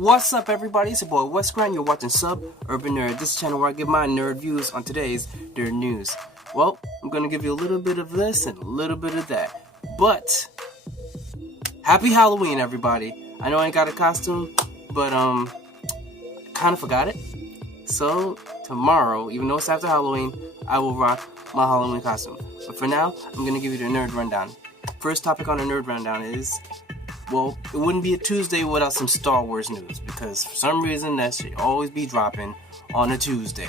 What's up, everybody? It's your boy Wes Grant. You're watching Sub Urban Nerd. This channel where I give my nerd views on today's nerd news. Well, I'm gonna give you a little bit of this and a little bit of that. But happy Halloween, everybody! I know I ain't got a costume, but kind of forgot it. So tomorrow, even though it's after Halloween, I will rock my Halloween costume. But for now, I'm gonna give you the nerd rundown. First topic on the nerd rundown is, well, it wouldn't be a Tuesday without some Star Wars news, because for some reason that should always be dropping on a Tuesday.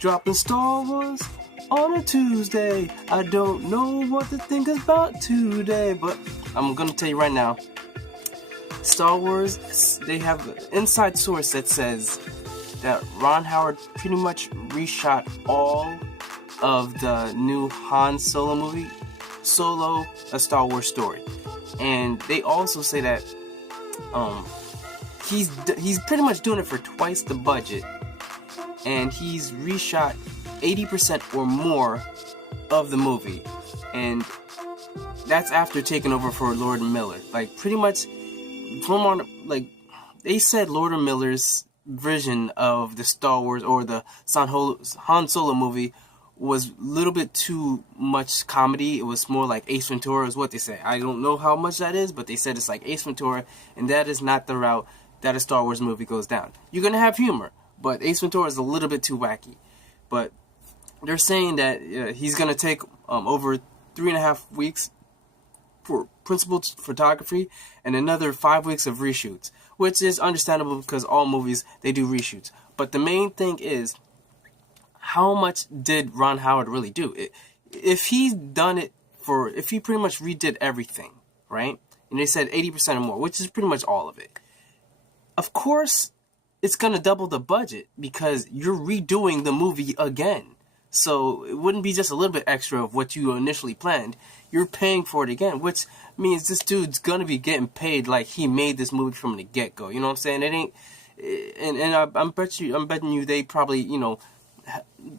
Dropping Star Wars on a Tuesday. I don't know what to think about today, but I'm gonna tell you right now. Star Wars, they have an inside source that says that Ron Howard pretty much reshot all of the new Han Solo movie, Solo, a Star Wars story. And they also say that he's pretty much doing it for twice the budget, and he's reshot 80% or more of the movie, and that's after taking over for Lord and Miller. Like, pretty much, they said Lord and Miller's version of the Star Wars or the Han Solo movie was a little bit too much comedy. It was more like Ace Ventura is what they say. I don't know how much that is, but they said it's like Ace Ventura, and that is not the route that a Star Wars movie goes down. You're going to have humor, but Ace Ventura is a little bit too wacky. But they're saying that he's going to take over 3.5 weeks for principal photography and another 5 weeks of reshoots, which is understandable because all movies, they do reshoots. But the main thing is, how much did Ron Howard really do? If he pretty much redid everything, right? And they said 80% or more, which is pretty much all of it. Of course, it's going to double the budget because you're redoing the movie again. So it wouldn't be just a little bit extra of what you initially planned. You're paying for it again, which means this dude's going to be getting paid like he made this movie from the get-go. You know what I'm saying? It ain't, and I'm betting you they probably,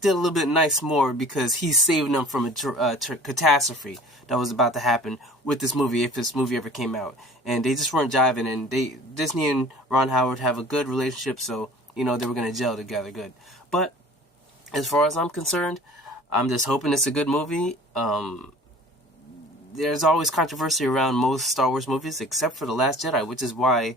did a little bit nice more because he's saving them from a catastrophe that was about to happen with this movie if this movie ever came out. And they just weren't jiving, and Disney and Ron Howard have a good relationship, so they were going to gel together good. But as far as I'm concerned, I'm just hoping it's a good movie. There's always controversy around most Star Wars movies except for The Last Jedi, which is why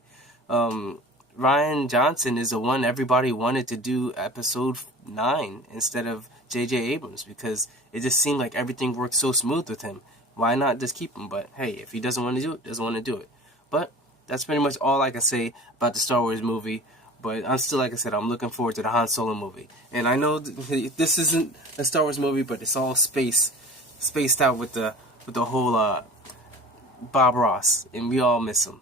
Rian Johnson is the one everybody wanted to do episode 9 instead of J.J. Abrams, because it just seemed like everything worked so smooth with him. Why not just keep him? But hey, if he doesn't want to do it, doesn't want to do it. But that's pretty much all I can say about the Star Wars movie. But I'm still, like I said, I'm looking forward to the Han Solo movie. And I know this isn't a Star Wars movie, but it's all spaced out with the whole Bob Ross, and we all miss him.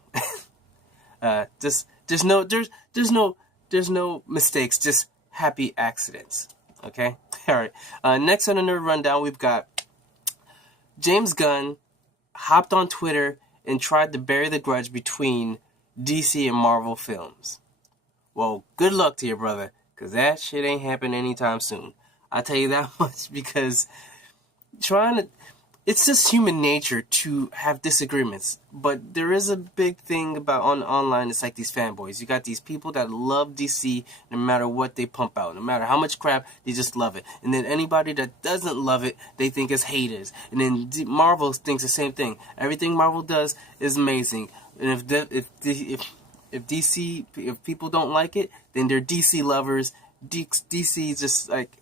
There's no mistakes, just happy accidents. Okay? Alright. Next on the nerd rundown, we've got James Gunn hopped on Twitter and tried to bury the grudge between DC and Marvel films. Well, good luck to you, brother, because that shit ain't happening anytime soon. I'll tell you that much, because it's just human nature to have disagreements, but there is a big thing about online. It's like these fanboys. You got these people that love DC no matter what they pump out, no matter how much crap, they just love it. And then anybody that doesn't love it, they think is haters. And then Marvel thinks the same thing. Everything Marvel does is amazing. And if people don't like it, then they're DC lovers. DC is just like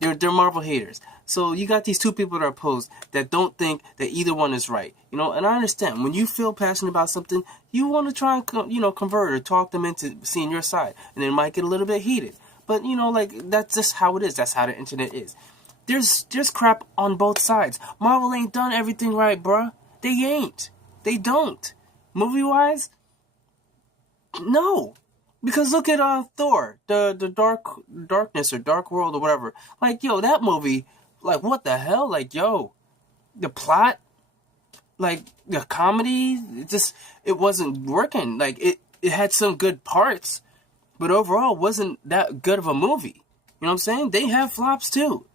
they're Marvel haters. So you got these two people that are opposed that don't think that either one is right. And I understand. When you feel passionate about something, you want to try and, convert or talk them into seeing your side. And it might get a little bit heated. But, that's just how it is. That's how the internet is. There's crap on both sides. Marvel ain't done everything right, bruh. They ain't. They don't. Movie-wise, no. Because look at Thor, the Darkness or Dark World or whatever. Like, that movie... Like, what the hell? Like, the plot, like, the comedy, it wasn't working. Like, it had some good parts, but overall wasn't that good of a movie. You know what I'm saying? They have flops, too.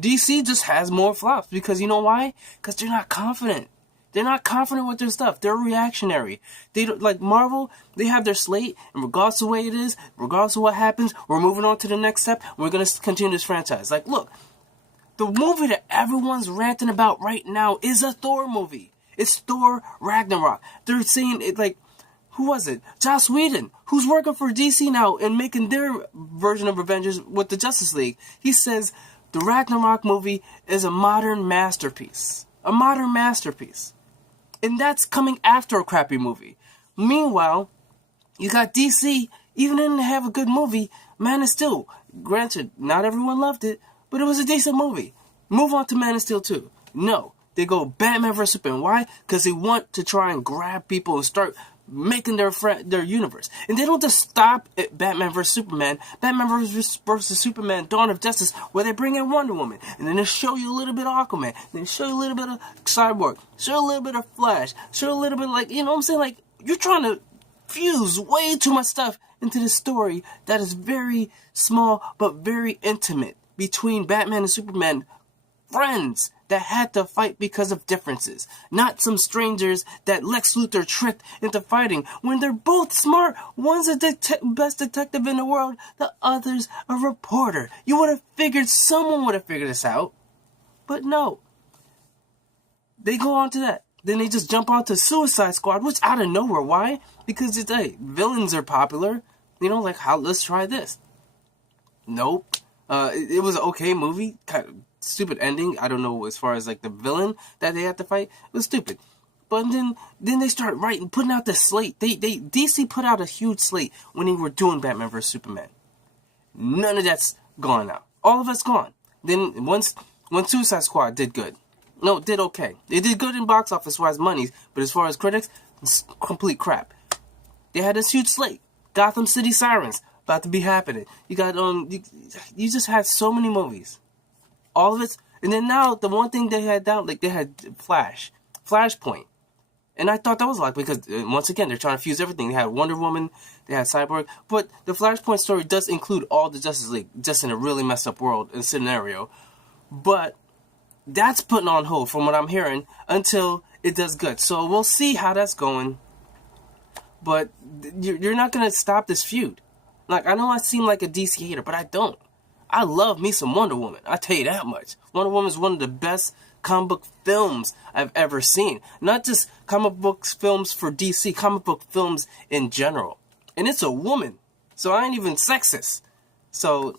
DC just has more flops, because you know why? Because they're not confident. They're not confident with their stuff. They're reactionary. They don't, like Marvel, they have their slate, and regardless of the way it is, regardless of what happens, we're moving on to the next step. We're going to continue this franchise. Like, look, the movie that everyone's ranting about right now is a Thor movie. It's Thor Ragnarok. They're saying it like, who was it? Joss Whedon, who's working for DC now and making their version of Avengers with the Justice League. He says the Ragnarok movie is a modern masterpiece. A modern masterpiece. And that's coming after a crappy movie. Meanwhile, you got DC, even didn't have a good movie, Man of Steel. Granted, not everyone loved it, but it was a decent movie. Move on to Man of Steel 2. No. They go Batman vs. Superman. Why? Because they want to try and grab people and start making their universe. And they don't just stop at Batman vs. Superman. Batman vs. Superman, Dawn of Justice, where they bring in Wonder Woman. And then they show you a little bit of Aquaman. And then show you a little bit of Cyborg. Show you a little bit of Flash. Show you a little bit of, like, you know what I'm saying? Like, you're trying to fuse way too much stuff into this story that is very small but very intimate between Batman and Superman, friends that had to fight because of differences, not some strangers that Lex Luthor tricked into fighting when they're both smart. One's a best detective in the world, the other's a reporter. You would have figured someone would have figured this out, but no. They go on to that. Then they just jump onto Suicide Squad, which out of nowhere. Why? Because it's like villains are popular. You know, like let's try this. Nope. It was an okay movie. Kind of stupid ending. I don't know as far as like the villain that they had to fight. It was stupid. But then they start putting out the slate. DC put out a huge slate when they were doing Batman vs Superman. None of that's gone now. All of it's gone. Then when Suicide Squad did good. No, it did okay. It did good in box office as far as monies, but as far as critics, it's complete crap. They had this huge slate. Gotham City Sirens about to be happening. You got you just had so many movies. All of it, and then now the one thing they had down, like they had Flashpoint, and I thought that was like because once again they're trying to fuse everything. They had Wonder Woman, they had Cyborg, but the Flashpoint story does include all the Justice League, just in a really messed up world and scenario. But that's putting on hold from what I'm hearing until it does good. So we'll see how that's going. But you're not gonna stop this feud. Like I know I seem like a DC hater, but I don't. I love me some Wonder Woman. I tell you that much. Wonder Woman is one of the best comic book films I've ever seen. Not just comic book films for DC, comic book films in general. And it's a woman, so I ain't even sexist. So,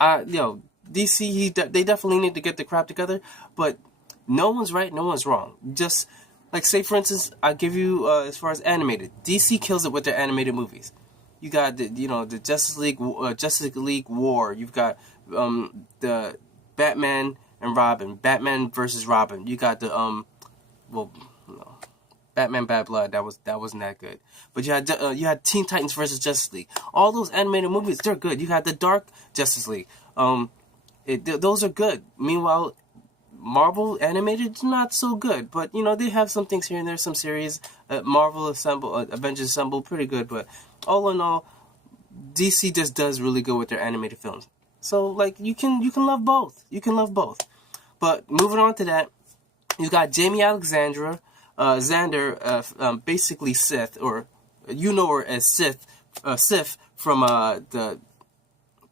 DC, they definitely need to get the crap together. But no one's right, no one's wrong. Just like say for instance, I give you as far as animated, DC kills it with their animated movies. You got the Justice League War. You've got the Batman and Robin, Batman versus Robin. You got the Batman Bad Blood. That wasn't that good. But you had Teen Titans versus Justice League. All those animated movies, they're good. You had the Dark Justice League. Those are good. Meanwhile, Marvel animated not so good, but they have some things here and there, some series. Marvel Avengers Assemble, pretty good, but all in all, DC just does really good with their animated films. So like you can love both. You can love both. But moving on to that, you got Jamie Alexander, Xander, basically Sith, or her as Sif from the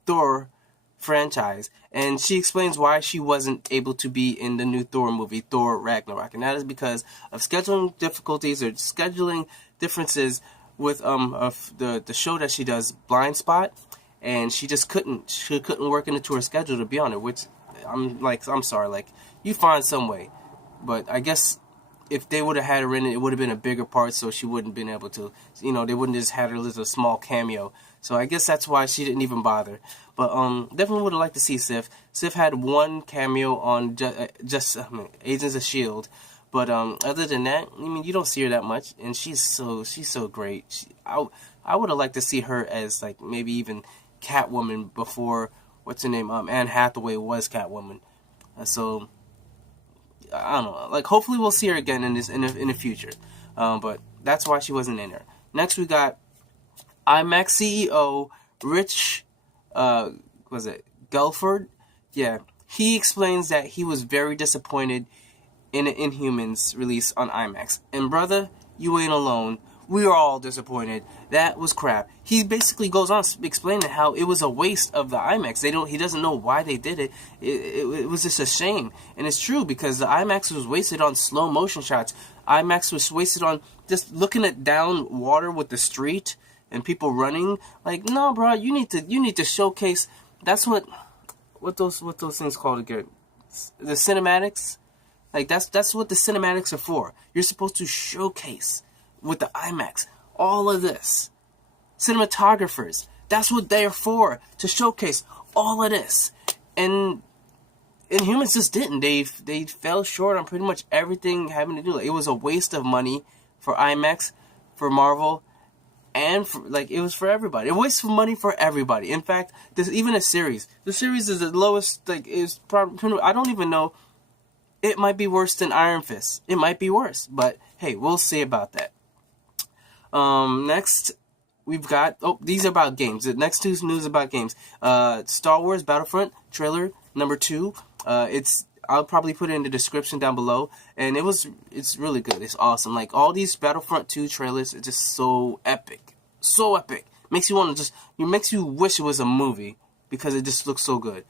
Thor franchise, and she explains why she wasn't able to be in the new Thor movie, Thor Ragnarok, and that is because of scheduling difficulties or scheduling differences with the show that she does, Blind Spot, and she couldn't work into her schedule to be on it, which I'm sorry, like you find some way, but I guess if they would have had her in it, it would have been a bigger part, so she wouldn't have been able to, they wouldn't just had her as a small cameo. So I guess that's why she didn't even bother. But definitely would have liked to see Sif. Sif had one cameo on Agents of S.H.I.E.L.D. But other than that, you don't see her that much, and she's so great. I would have liked to see her as like maybe even Catwoman before what's her name, Anne Hathaway was Catwoman. So I don't know. Like hopefully we'll see her again in the future. But that's why she wasn't in there. Next we got IMAX CEO Rich, was it Gelford? Yeah, he explains that he was very disappointed in an Inhumans release on IMAX. And brother, you ain't alone. We are all disappointed. That was crap. He basically goes on explaining how it was a waste of the IMAX. He doesn't know why they did it. It was just a shame. And it's true, because the IMAX was wasted on slow motion shots. IMAX was wasted on just looking at down water with the street and people running. Like, no, bro, you need to showcase. That's what those things called again? The cinematics. Like, that's what the cinematics are for. You're supposed to showcase with the IMAX all of this. Cinematographers, that's what they're for, to showcase all of this. And Inhumans just didn't. They fell short on pretty much everything having to do. It was a waste of money for IMAX, for Marvel, and for, like, it was for everybody. A waste of money for everybody. In fact, there's even a series. The series is the lowest. Like, is probably, I don't even know. It might be worse than Iron Fist. It might be worse, but hey, we'll see about that. Next, we've got, these are about games. The next two news about games. Star Wars Battlefront trailer number 2. I'll probably put it in the description down below. And it's really good. It's awesome. Like, all these Battlefront 2 trailers are just so epic. So epic. Makes you want to makes you wish it was a movie, because it just looks so good.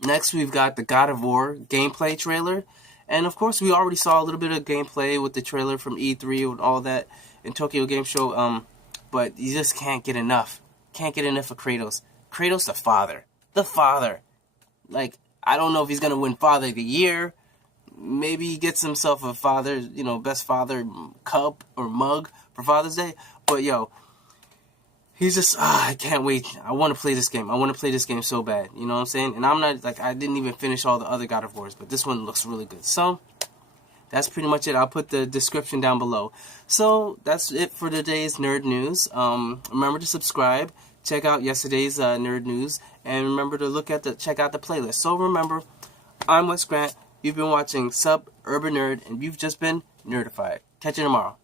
Next, we've got the God of War gameplay trailer. And of course, we already saw a little bit of gameplay with the trailer from E3 and all that in Tokyo Game Show. But you just can't get enough. Can't get enough of Kratos. Kratos, the father. The father. Like, I don't know if he's going to win Father of the Year. Maybe he gets himself a father, best father cup or mug for Father's Day. But, yo, he's just, I can't wait. I want to play this game. I want to play this game so bad. You know what I'm saying? And I'm not, like, I didn't even finish all the other God of Wars, but this one looks really good. So, that's pretty much it. I'll put the description down below. So, that's it for today's Nerd News. Remember to subscribe. Check out yesterday's Nerd News. And remember to check out the playlist. So, remember, I'm Wes Grant. You've been watching Sub Urban Nerd, and you've just been nerdified. Catch you tomorrow.